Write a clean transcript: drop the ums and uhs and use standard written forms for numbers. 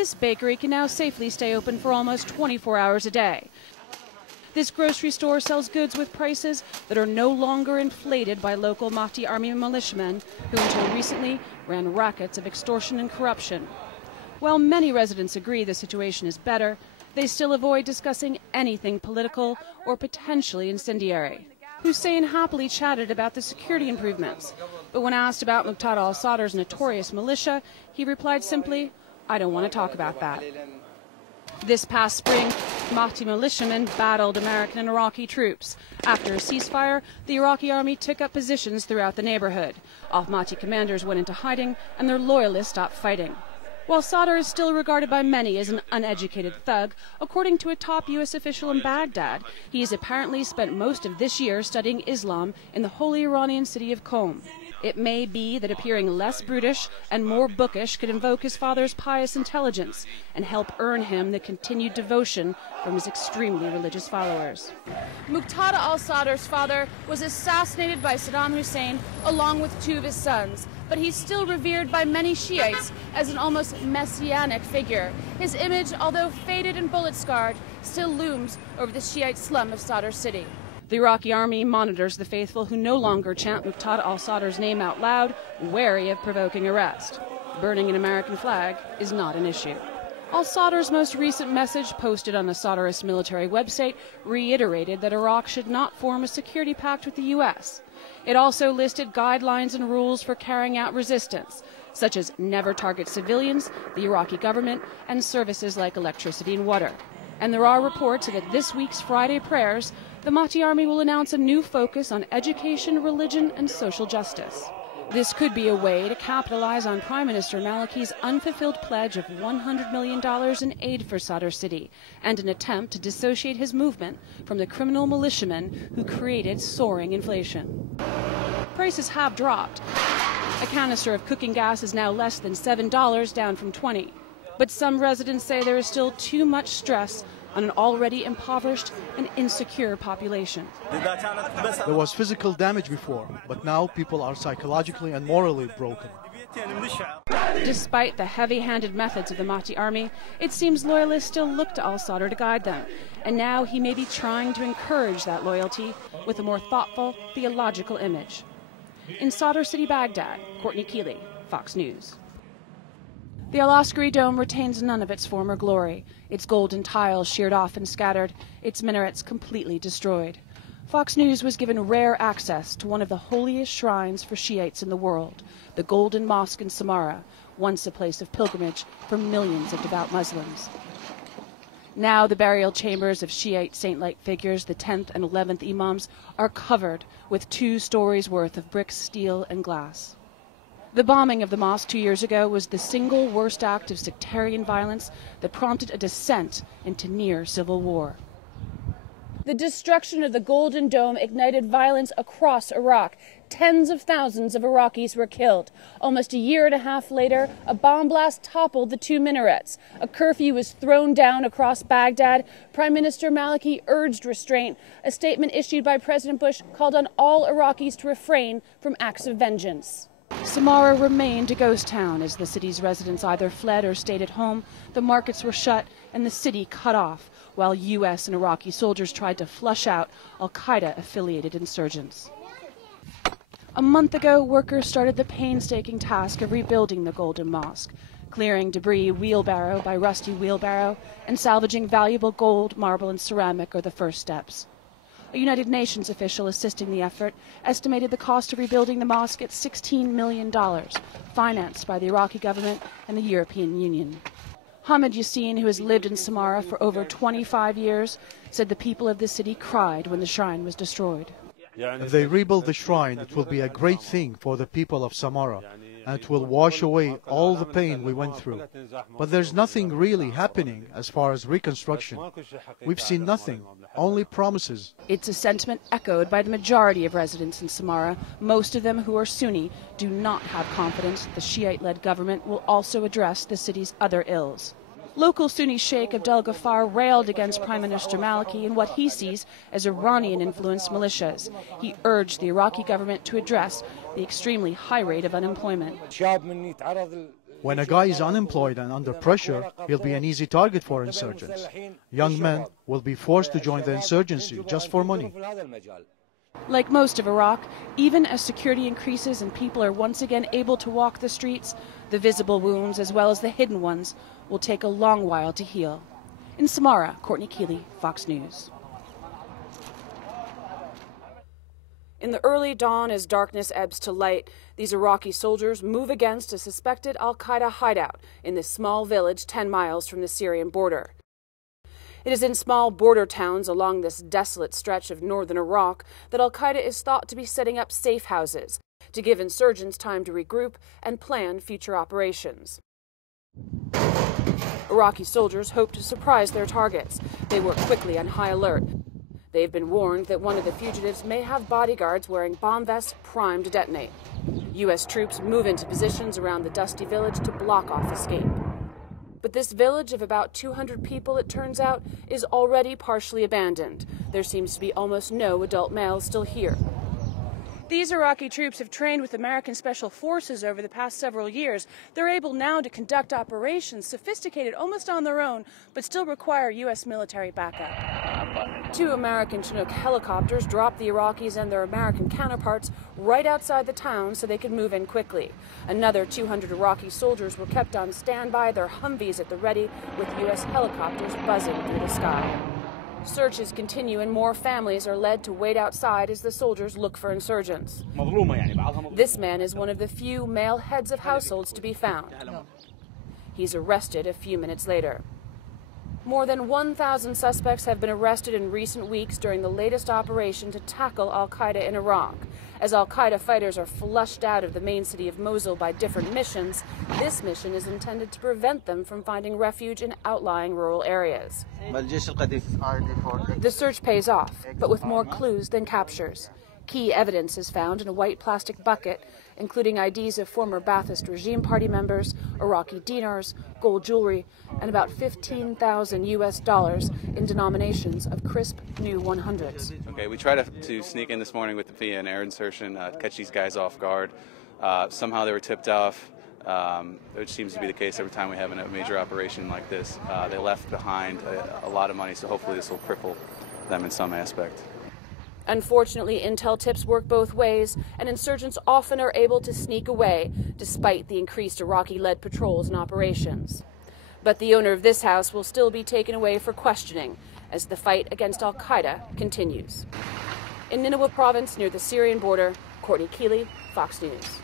This bakery can now safely stay open for almost 24 hours a day. This grocery store sells goods with prices that are no longer inflated by local Mahdi Army militiamen who until recently ran rackets of extortion and corruption. While many residents agree the situation is better, they still avoid discussing anything political or potentially incendiary. Hussein happily chatted about the security improvements, but when asked about Muqtada al-Sadr's notorious militia, he replied simply, "I don't want to talk about that." This past spring, Mahdi militiamen battled American and Iraqi troops. After a ceasefire, the Iraqi army took up positions throughout the neighborhood. Al-Mahdi commanders went into hiding, and their loyalists stopped fighting. While Sadr is still regarded by many as an uneducated thug, according to a top U.S. official in Baghdad, he has apparently spent most of this year studying Islam in the holy Iranian city of Qom. It may be that appearing less brutish and more bookish could invoke his father's pious intelligence and help earn him the continued devotion from his extremely religious followers. Muqtada al-Sadr's father was assassinated by Saddam Hussein along with two of his sons, but he's still revered by many Shiites as an almost messianic figure. His image, although faded and bullet-scarred, still looms over the Shiite slum of Sadr city. The Iraqi army monitors the faithful who no longer chant Muqtada al-Sadr's name out loud, wary of provoking arrest. Burning an American flag is not an issue. Al-Sadr's most recent message, posted on the Sadrist military website, reiterated that Iraq should not form a security pact with the U.S. It also listed guidelines and rules for carrying out resistance, such as never target civilians, the Iraqi government, and services like electricity and water. And there are reports that at this week's Friday prayers, the Mahdi Army will announce a new focus on education, religion, and social justice. This could be a way to capitalize on Prime Minister Maliki's unfulfilled pledge of $100 million in aid for Sadr city, and an attempt to dissociate his movement from the criminal militiamen who created soaring inflation. Prices have dropped. A canister of cooking gas is now less than $7, down from $20. But some residents say there is still too much stress on an already impoverished and insecure population. There was physical damage before, but now people are psychologically and morally broken. Despite the heavy-handed methods of the Mahdi army, it seems loyalists still look to al-Sadr to guide them. And now he may be trying to encourage that loyalty with a more thoughtful, theological image. In Sadr city, Baghdad, Courtney Keeley, Fox News. The Al-Askari Dome retains none of its former glory, its golden tiles sheared off and scattered, its minarets completely destroyed. Fox News was given rare access to one of the holiest shrines for Shiites in the world, the Golden Mosque in Samarra, once a place of pilgrimage for millions of devout Muslims. Now the burial chambers of Shiite saint-like figures, the 10th and 11th Imams, are covered with 2 stories worth of bricks, steel, and glass. The bombing of the mosque 2 years ago was the single worst act of sectarian violence that prompted a descent into near civil war. The destruction of the Golden Dome ignited violence across Iraq. Tens of thousands of Iraqis were killed. Almost a year and a half later, a bomb blast toppled the 2 minarets. A curfew was thrown down across Baghdad. Prime Minister Maliki urged restraint. A statement issued by President Bush called on all Iraqis to refrain from acts of vengeance. Samarra remained a ghost town as the city's residents either fled or stayed at home. The markets were shut and the city cut off, while U.S. and Iraqi soldiers tried to flush out al-Qaeda-affiliated insurgents. A month ago, workers started the painstaking task of rebuilding the Golden Mosque, clearing debris wheelbarrow by rusty wheelbarrow, and salvaging valuable gold, marble, and ceramic are the first steps. A United Nations official assisting the effort estimated the cost of rebuilding the mosque at $16 million, financed by the Iraqi government and the European Union. Hamid Yassin, who has lived in Samarra for over 25 years, said the people of the city cried when the shrine was destroyed. If they rebuild the shrine, it will be a great thing for the people of Samarra, and it will wash away all the pain we went through. But there's nothing really happening as far as reconstruction. We've seen nothing, only promises. It's a sentiment echoed by the majority of residents in Samarra. Most of them, who are Sunni, do not have confidence that the Shiite-led government will also address the city's other ills. Local Sunni Sheikh Abdel Ghaffar railed against Prime Minister Maliki and what he sees as Iranian-influenced militias. He urged the Iraqi government to address the extremely high rate of unemployment. When a guy is unemployed and under pressure, he'll be an easy target for insurgents. Young men will be forced to join the insurgency just for money. Like most of Iraq, even as security increases and people are once again able to walk the streets, the visible wounds as well as the hidden ones will take a long while to heal. In Samarra, Courtney Keeley, Fox News. In the early dawn, as darkness ebbs to light, these Iraqi soldiers move against a suspected al-Qaeda hideout in this small village 10 miles from the Syrian border. It is in small border towns along this desolate stretch of northern Iraq that al-Qaeda is thought to be setting up safe houses to give insurgents time to regroup and plan future operations. Iraqi soldiers hope to surprise their targets. They work quickly on high alert. They've been warned that one of the fugitives may have bodyguards wearing bomb vests primed to detonate. U.S. troops move into positions around the dusty village to block off escape. But this village of about 200 people, it turns out, is already partially abandoned. There seems to be almost no adult males still here. These Iraqi troops have trained with American Special Forces over the past several years. They're able now to conduct operations sophisticated almost on their own, but still require U.S. military backup. 2 American Chinook helicopters dropped the Iraqis and their American counterparts right outside the town so they could move in quickly. Another 200 Iraqi soldiers were kept on standby, their Humvees at the ready, with U.S. helicopters buzzing through the sky. Searches continue and more families are led to wait outside as the soldiers look for insurgents. This man is one of the few male heads of households to be found. He's arrested a few minutes later. More than 1,000 suspects have been arrested in recent weeks during the latest operation to tackle al-Qaeda in Iraq. As al-Qaeda fighters are flushed out of the main city of Mosul by different missions, this mission is intended to prevent them from finding refuge in outlying rural areas. The search pays off, but with more clues than captures. Key evidence is found in a white plastic bucket, including IDs of former Ba'athist regime party members, Iraqi dinars, gold jewelry, and about $15,000 US in denominations of crisp new 100s. Okay, we tried to sneak in this morning with via an air insertion, catch these guys off guard. Somehow they were tipped off, which seems to be the case every time we have a major operation like this. They left behind a lot of money, so hopefully this will cripple them in some aspect. Unfortunately, intel tips work both ways, and insurgents often are able to sneak away, despite the increased Iraqi-led patrols and operations. But the owner of this house will still be taken away for questioning, as the fight against al-Qaeda continues. In Nineveh province, near the Syrian border, Courtney Keeley, Fox News.